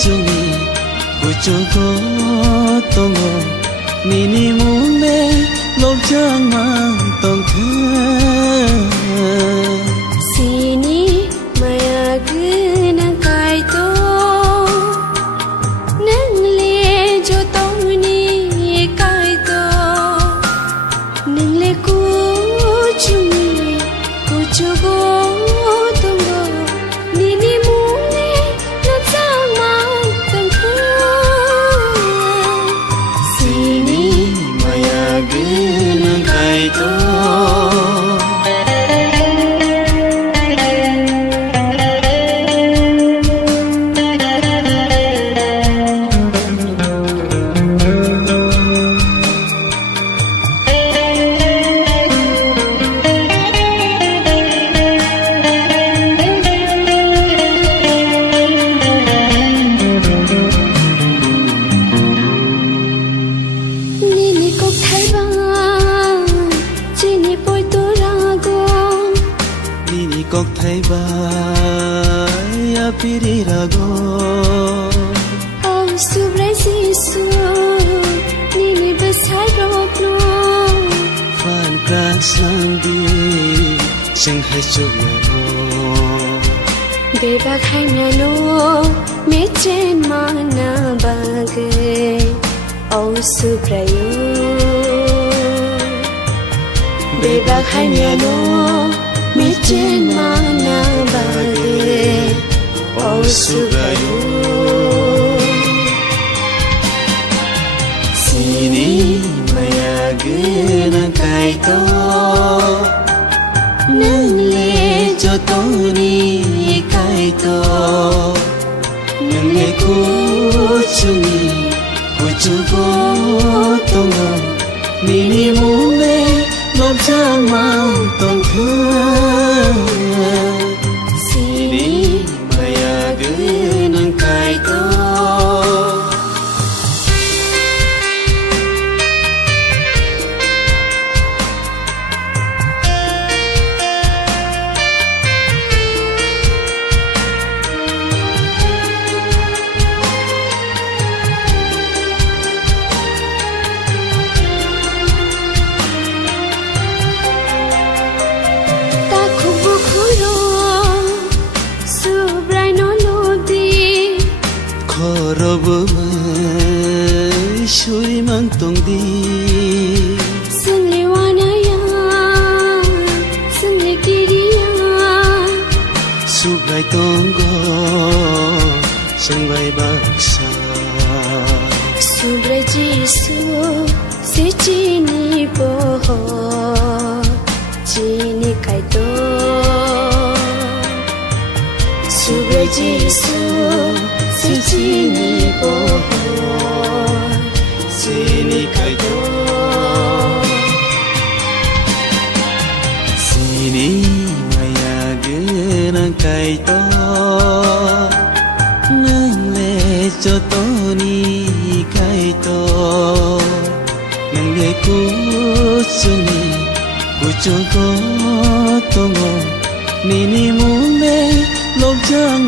chungi kuchugo tongo nini mune lobjang mang tong the sini maya gna kai to nang le jo tong ni kai to nang le ku chungi kuchugo tongo nini mune lobjang mang tong the sini maya gna kai to kok thai ba ya piri rago oh subrai sisu nini besai rokno fan krak sandi sing hai chuk lo beba khai na lo me chen mana bage oh subrai yo beba khai na lo me chen mana bage oh sugayo sini maya gna kai to nang le jo to ni kai to nang le ku chungi kuchugo tongo nini mune lobjang mang tong the sini maya gna kai to suri mang tong di sunli wana ya sunli kiriya subrai tonggo sangbai baksa subrai jisu se chini boho chini kai to subrai jisu se chini boho sini kai to sini maya gna kai to nang le cho to ni kai to nang le ku chungi kuchugo tongo nini mune lobjang